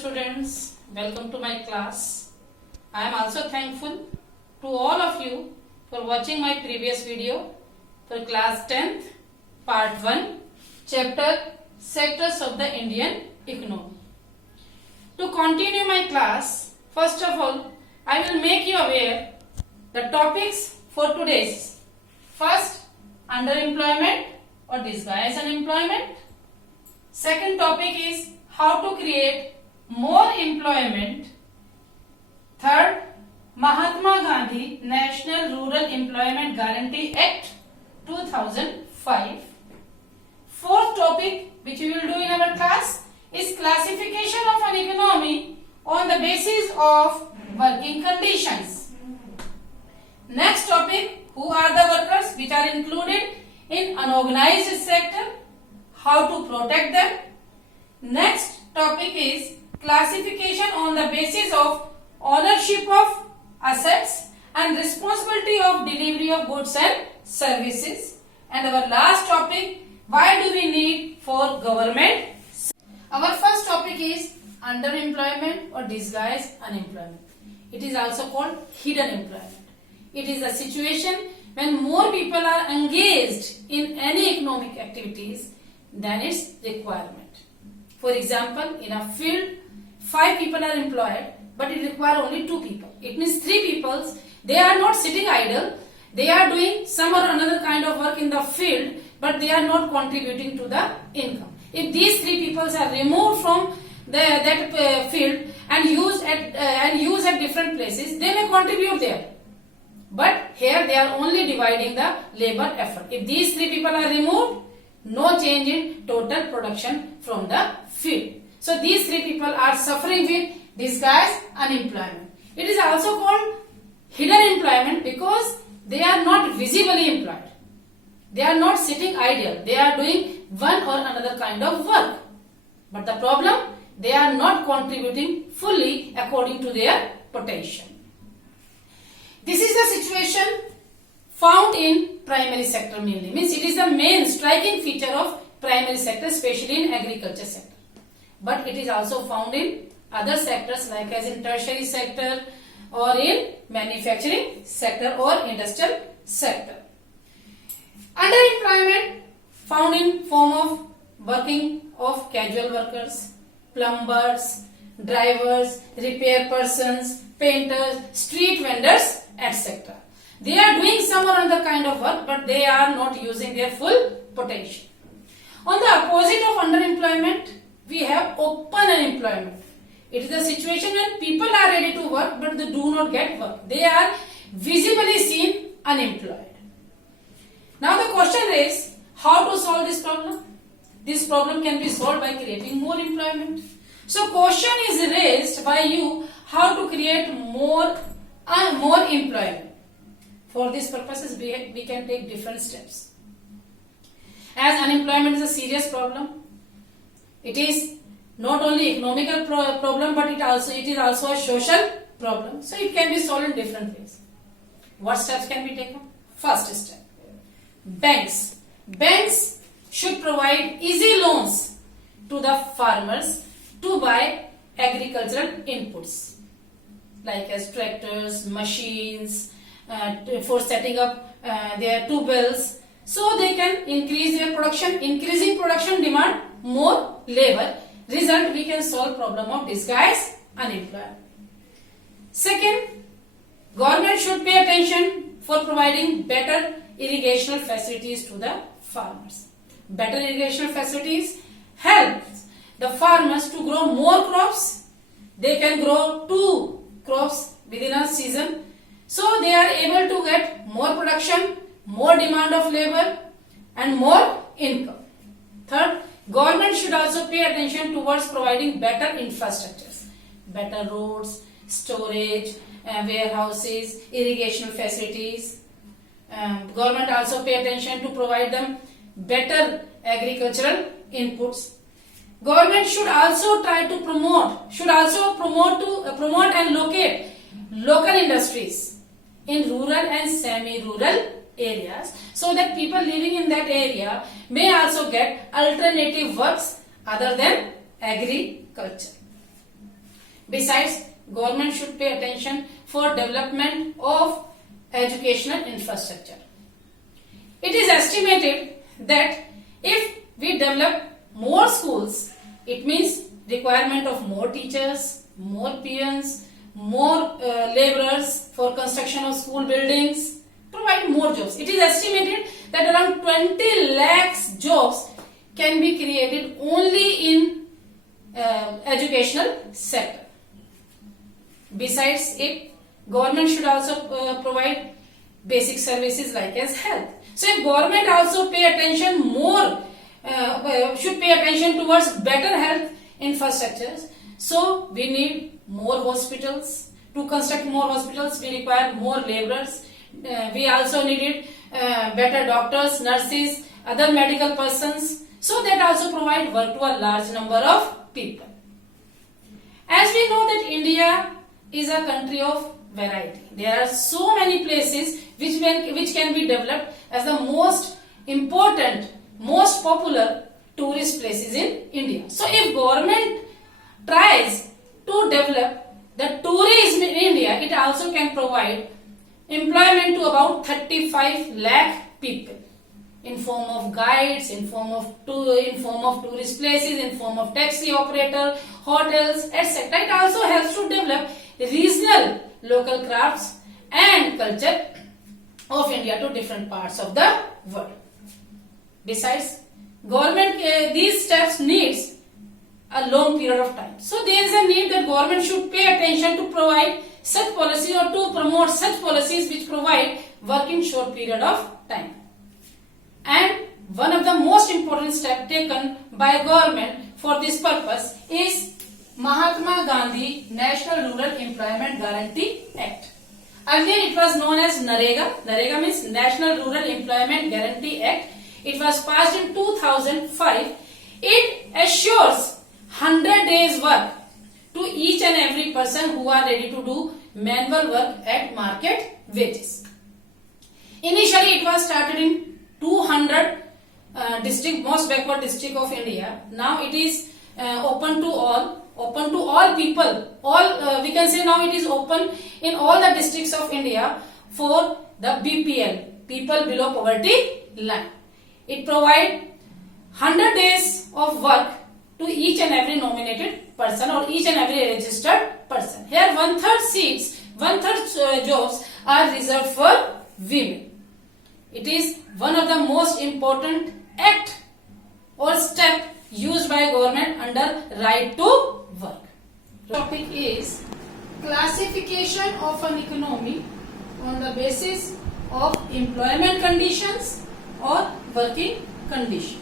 students, welcome to my class. I am also thankful to all of you for watching my previous video for class 10th part 1 chapter sectors of the Indian economy. To continue my class, first of all I will make you aware the topics for today's. First, underemployment or disguised unemployment. Second topic is how to create more employment. Third, Mahatma Gandhi National Rural Employment Guarantee Act 2005. Fourth topic which we will do in our class is classification of an economy on the basis of working conditions. Next topic, who are the workers which are included in unorganized sector, how to protect them. Next topic is classification on the basis of ownership of assets and responsibility of delivery of goods and services. And our last topic, why do we need for government? Our first topic is underemployment or disguised unemployment. It is also called hidden employment. It is a situation when more people are engaged in any economic activities than its requirement. For example, in a field, 5 people are employed, but it requires only 2 people. It means 3 people, they are not sitting idle, they are doing some or another kind of work in the field, but they are not contributing to the income. If these 3 people are removed from that field and used at different places, they may contribute there. But here they are only dividing the labor effort. If these 3 people are removed, no change in total production from the field. So these 3 people are suffering with disguised unemployment. It is also called hidden employment because they are not visibly employed. They are not sitting idle. They are doing one or another kind of work. But the problem, they are not contributing fully according to their potential. This is the situation found in primary sector mainly. Means it is the main striking feature of primary sector, especially in agriculture sector. But it is also found in other sectors like as in tertiary sector or in manufacturing sector or industrial sector. Underemployment found in form of working of casual workers, plumbers, drivers, repair persons, painters, street vendors, etc. They are doing some or other kind of work, but they are not using their full potential. On the opposite of underemployment, we have open unemployment. It is a situation when people are ready to work, but they do not get work. They are visibly seen unemployed. Now the question is, how to solve this problem? This problem can be solved by creating more employment. So question is raised by you, how to create more employment. For these purposes, we can take different steps. As unemployment is a serious problem, it is not only economical problem, but it is also a social problem. So it can be solved in different ways. What steps can be taken? First step, banks. Banks should provide easy loans to the farmers to buy agricultural inputs like as tractors, machines, for setting up their tubewells, so they can increase their production. Increasing production demand more labor. Result, we can solve problem of disguised unemployment. Second, government should pay attention for providing better irrigational facilities to the farmers. Better irrigational facilities help the farmers to grow more crops. They can grow 2 crops within a season. So they are able to get more production, more demand of labor and more income. Third, government should also pay attention towards providing better infrastructures, better roads, storage, warehouses, irrigation facilities. Government also pay attention to provide them better agricultural inputs. Government should also try to promote and locate local industries in rural and semi-rural areas so that people living in that area may also get alternative works other than agriculture. Besides, government should pay attention for development of educational infrastructure. It is estimated that if we develop more schools, it means requirement of more teachers, more peons, more laborers for construction of school buildings, provide more jobs. It is estimated that around 20 lakhs jobs can be created only in educational sector. Besides it, government should also provide basic services like as health. So if government also pay attention more, should pay attention towards better health infrastructures. So we need more hospitals. To construct more hospitals, we require more laborers. We also needed better doctors, nurses, other medical persons. So that also provide work to a large number of people. As we know that India is a country of variety. There are so many places which can be developed as the most important, most popular tourist places in India. So if government tries to develop the tourism in India, it also can provide employment to about 35 lakh people in form of guides, in form of tourist places, in form of taxi operator, hotels, etc. It also helps to develop regional local crafts and culture of India to different parts of the world. Besides, government these steps needs a long period of time. So there is a need that government should pay attention to provide such policy or to promote such policies which provide work in short period of time. And one of the most important steps taken by government for this purpose is Mahatma Gandhi National Rural Employment Guarantee Act. Earlier it was known as NREGA. NREGA means National Rural Employment Guarantee Act. It was passed in 2005. It assures 100 days work to each and every person who are ready to do manual work at market wages. Initially it was started in 200 most backward district of India. Now it is open to all people. We can say now it is open in all the districts of India for the BPL, people below poverty line. It provides 100 days of work to each and every nominated person or each and every registered person. Here 1/3 jobs are reserved for women. It is one of the most important act or step used by government under right to work. Topic is classification of an economy on the basis of employment conditions or working conditions.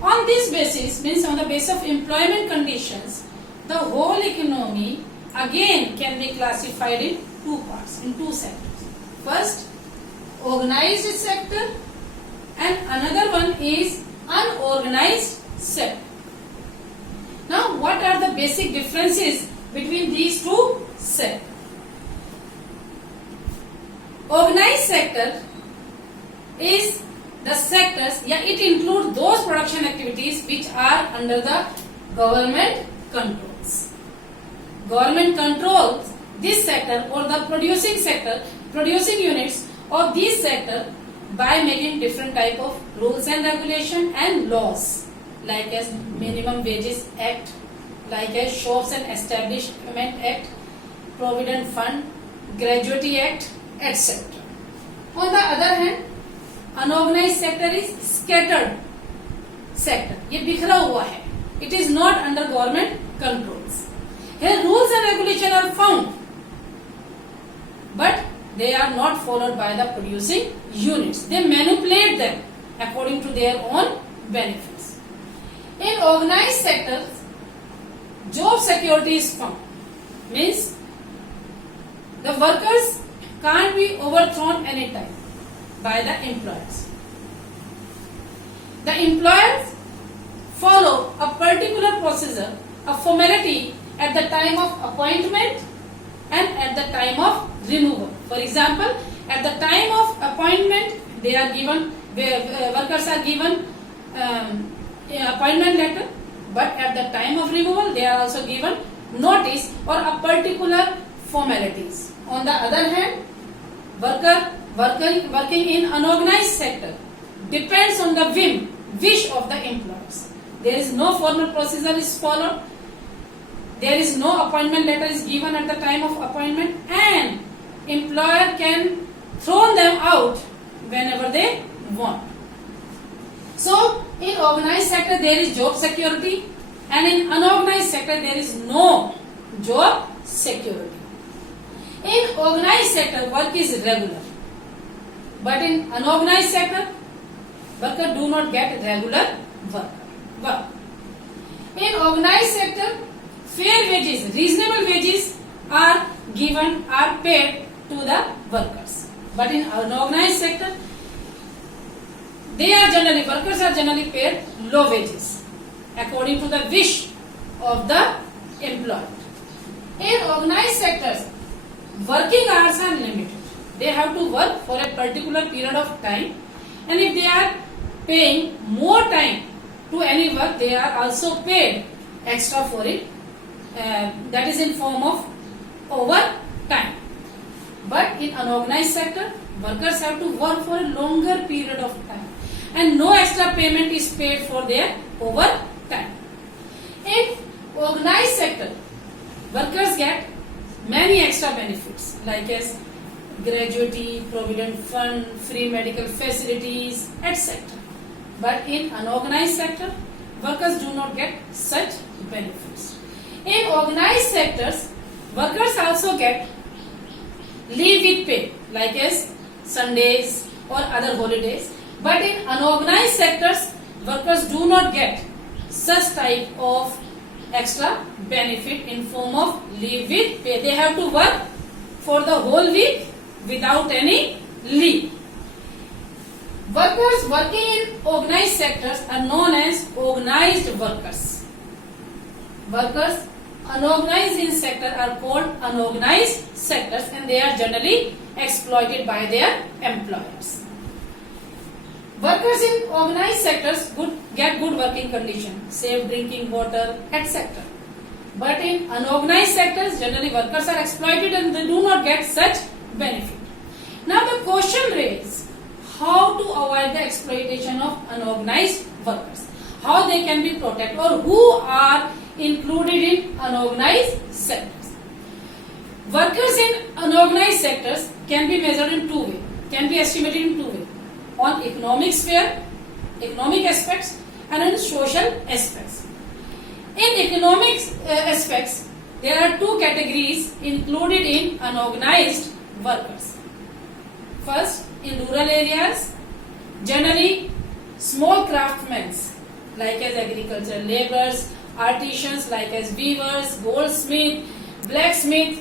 On this basis, means on the basis of employment conditions, the whole economy again can be classified in two parts, in two sectors. First, organized sector, and another one is unorganized sector. Now, what are the basic differences between these two sectors? Organized sector is the sectors, it includes those production activities which are under the government controls. Government controls this sector or the producing sector, producing units of this sector by making different type of rules and regulation and laws, like as Minimum Wages Act, like as Shops and Establishment Act, Provident Fund, Gratuity Act, etc. On the other hand, unorganized sector is scattered sector. ये बिखरा हुआ है. It is not under government controls. Here rules and regulations are found, but they are not followed by the producing units. They manipulate them according to their own benefits. In organized sectors, job security is found. Means the workers can't be overthrown anytime by the employers. The employers follow a particular procedure, a formality at the time of appointment and at the time of removal. For example, at the time of appointment, they are given, workers are given appointment letter, but at the time of removal, they are also given notice or a particular formalities. On the other hand, working in unorganized sector depends on the wish of the employers. There is no formal procedure is followed. There is no appointment letter is given at the time of appointment, and employer can throw them out whenever they want. So in organized sector there is job security, and in unorganized sector there is no job security. In organized sector work is regular, but in unorganized sector workers do not get regular work. In organized sector, fair wages, reasonable wages are paid to the workers. But in unorganized sector, workers are generally paid low wages according to the wish of the employer. In organized sectors, working hours are limited. They have to work for a particular period of time, and if they are paying more time to any work, they are also paid extra for it. That is in form of overtime. But in unorganized sector, workers have to work for a longer period of time, and no extra payment is paid for their overtime. In organized sector, workers get many extra benefits like as gratuity, provident fund, free medical facilities, etc. But in unorganized sector, workers do not get such benefits. In organized sectors, workers also get leave with pay like as Sundays or other holidays. But in unorganized sectors, workers do not get such type of extra benefit in form of leave with pay. They have to work for the whole week without any leave. Workers working in organized sectors are known as organized workers. Workers unorganized in sector are called unorganized sectors, and they are generally exploited by their employers. Workers in organized sectors get good working conditions, safe drinking water, etc. But in unorganized sectors, generally workers are exploited and they do not get such benefit. Now the question raised, how to avoid the exploitation of unorganized workers? How they can be protected, or who are included in unorganized sectors? Workers in unorganized sectors can be measured in two ways, can be estimated in two ways: on economic sphere, economic aspects, and in social aspects. In economic aspects, there are two categories included in unorganized workers. First, in rural areas, generally small craftsmen like as agricultural laborers, artisans like as weavers, goldsmith, blacksmith,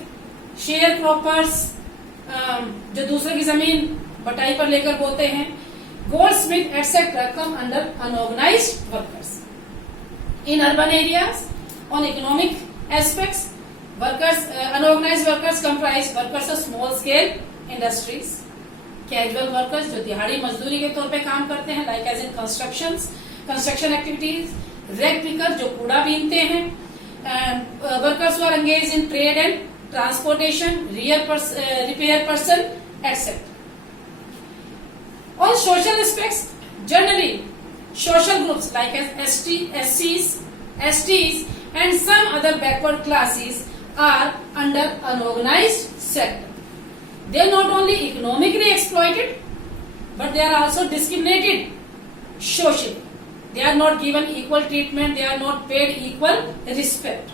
sharecroppers, जो दूसरे की जमीन बटाई पर लेकर बोते हैं, goldsmith etc. come under unorganized workers. In urban areas, on economic aspects, unorganized workers comprise workers of small scale industries, casual workers जो दिहाड़ी मजदूरी के तौर पे काम करते हैं, like as in construction activities, rag picker जो कूड़ा बीनते हैं, workers who are engaged in trade and transportation, repair person, etc. On social aspects, generally social groups like as SCs, STs and some other backward classes are under unorganized sector. They are not only economically exploited, but they are also discriminated socially. They are not given equal treatment, they are not paid equal respect.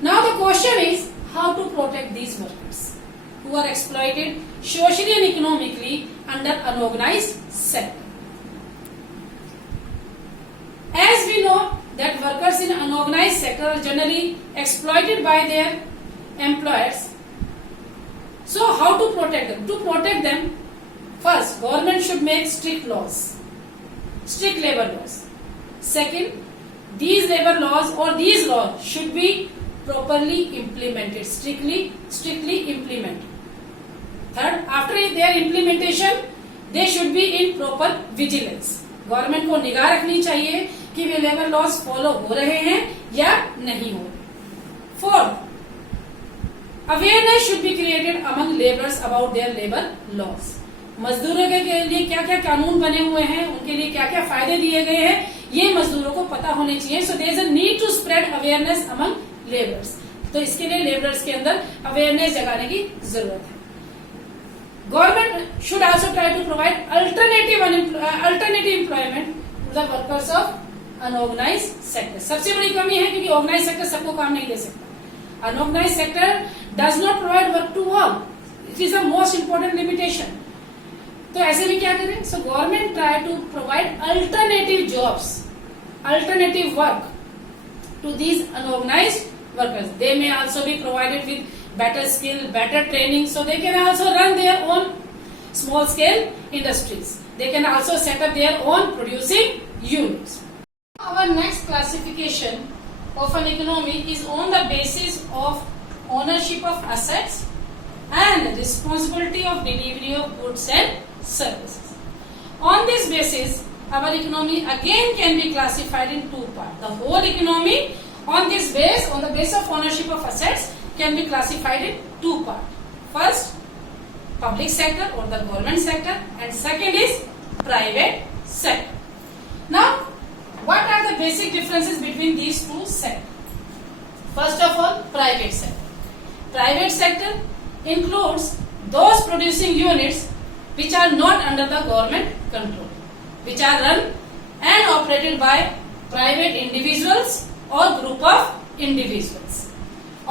Now the question is, how to protect these workers who are exploited socially and economically under unorganized sector. As we know that workers in unorganized sector are generally exploited by their employers. So how to protect them? To protect them, first, government should make strict laws, strict labor laws. Second, these labor laws or these laws should be properly implemented, strictly implemented. Third, after their implementation, they should be in proper vigilance. Government को निगाह रखनी चाहिए कि वे labour laws follow हो रहे हैं या नहीं हो रहे. Fourth, awareness should be created among laborers about their labor laws. मजदूरों के लिए क्या क्या कानून बने हुए हैं, उनके लिए क्या क्या फायदे दिए गए हैं, ये मजदूरों को पता होने चाहिए. So there is a need to spread awareness among labourers. तो इसके लिए लेबरर्स के अंदर अवेयरनेस जगाने की जरूरत है. Government should also try to provide alternative employment to the workers of unorganise sector. सबसे बड़ी कमी है क्योंकि ऑर्गेनाइज सेक्टर सबको काम नहीं दे सकता. Unorganise sector does not provide work to all. It is the most important limitation. तो ऐसे में क्या करें? So government try to provide alternative jobs, alternative work to these unorganised workers. They may also be provided with better skill, better training, so they can also run their own small scale industries. They can also set up their own producing units. Our next classification of an economy is on the basis of ownership of assets and responsibility of delivery of goods and services. On this basis, our economy again can be classified in two parts. The whole economy on the base of ownership of assets can be classified in two parts. First, public sector or the government sector, and second is private sector. Now, what are the basic differences between these two sectors? First of all, private sector. Private sector includes those producing units which are not under the government control, which are run and operated by private individuals or group of individuals.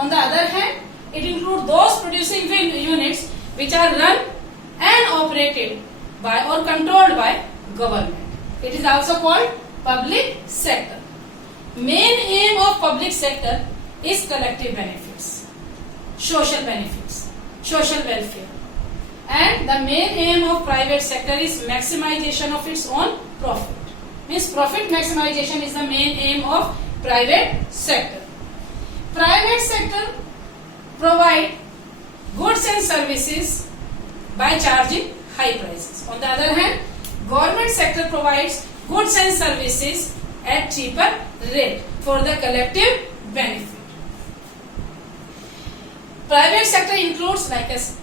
On the other hand, it includes those producing units which are run and operated by or controlled by government. It is also called public sector. Main aim of public sector is collective benefits, social welfare. And the main aim of private sector is maximization of its own profit. Means profit maximization is the main aim of private sector. Private sector provide goods and services by charging high prices. On the other hand, government sector provides goods and services at cheaper rate for the collective benefit. Private sector includes like as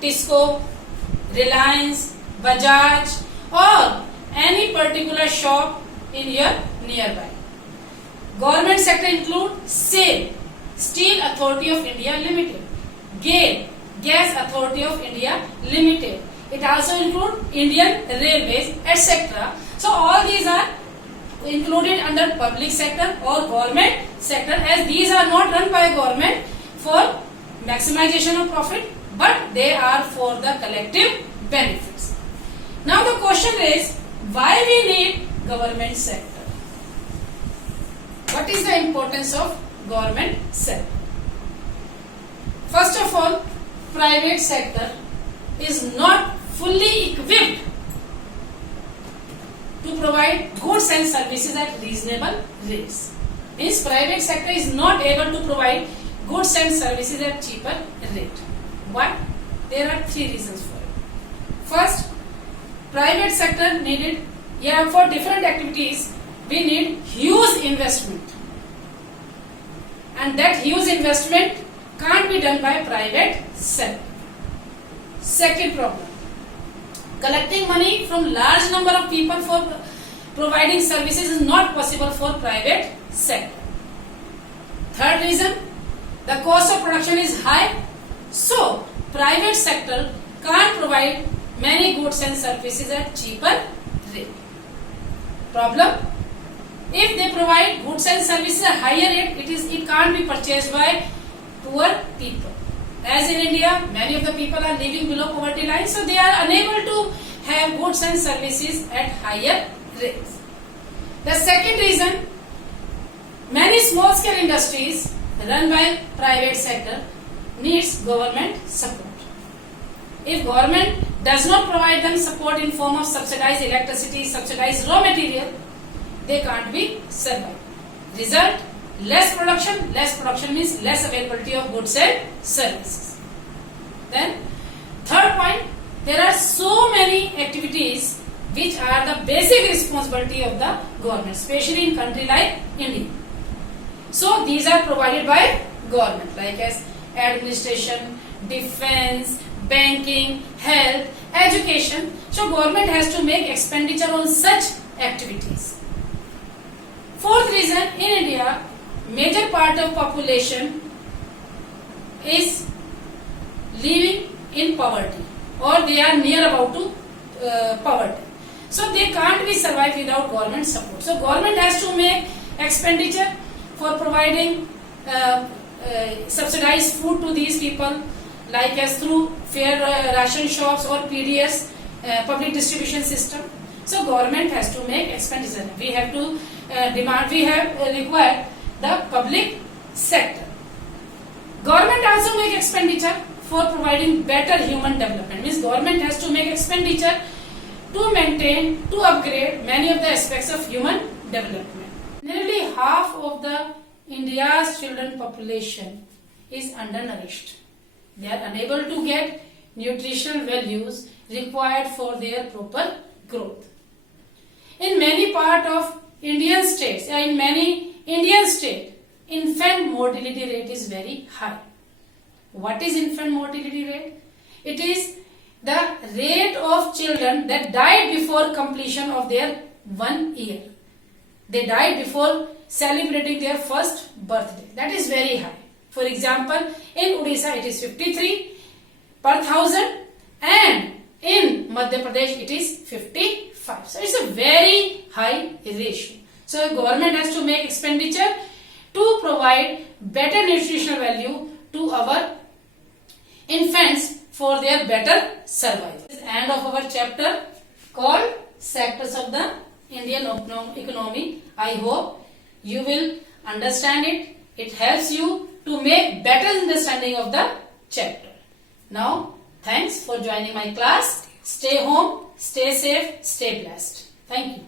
Tisco, Reliance, Bajaj, or any particular shop in your nearby. Government sector include SAIL, Steel Authority of India Limited, GAIL, Gas Authority of India Limited. It also include Indian Railways, etc. So all these are included under public sector or government sector, as these are not run by government for maximization of profit, but they are for the collective benefits. Now the question is, why we need government sector? What is the importance of government sector? First of all, private sector is not fully equipped to provide goods and services at reasonable rates. Means private sector is not able to provide goods and services at cheaper rate. Why? There are three reasons for it. First, private sector needed, for different activities we need huge investment, and that huge investment can't be done by private sector. Second problem, collecting money from large number of people for providing services is not possible for private sector. Third reason, the cost of production is high, so private sector can't provide many goods and services at cheaper rate. Problem, if they provide goods and services at higher rate, it can't be purchased by poor people. As in India, many of the people are living below poverty line, so they are unable to have goods and services at higher rates. The second reason, many small scale industries run by private sector needs government support. If government does not provide them support in form of subsidized electricity, subsidized raw material, they can't be survived. Result, less production. Less production means less availability of goods and services. Then third point, there are so many activities which are the basic responsibility of the government, especially in country like India. So these are provided by government, like as administration, defense, banking, health, education. So government has to make expenditure on such activities. Fourth reason, in India, major part of population is living in poverty, or they are near about to poverty. So they can't be survive without government support. So government has to make expenditure for providing subsidized food to these people, like as through fair ration shops or PDS, public distribution system. So government has to make expenditure. We have to require the public sector. Government also make expenditure for providing better human development. Means government has to make expenditure to maintain, to upgrade many of the aspects of human development. Nearly half of the India's children population is undernourished. They are unable to get nutritional values required for their proper growth. In many part of Indian states, infant mortality rate is very high. What is infant mortality rate? It is the rate of children that died before completion of their 1 year. They died before celebrating their first birthday. That is very high. For example, in Odisha it is 53 per thousand, and in Madhya Pradesh it is 55. So it's a very high ratio. So government has to make expenditure to provide better nutritional value to our infants for their better survival. This is the end of our chapter called Sectors of the Indian Economy. I hope you will understand it. It helps you to make better understanding of the chapter. Now, thanks for joining my class. Stay home, stay safe, stay blessed. Thank you.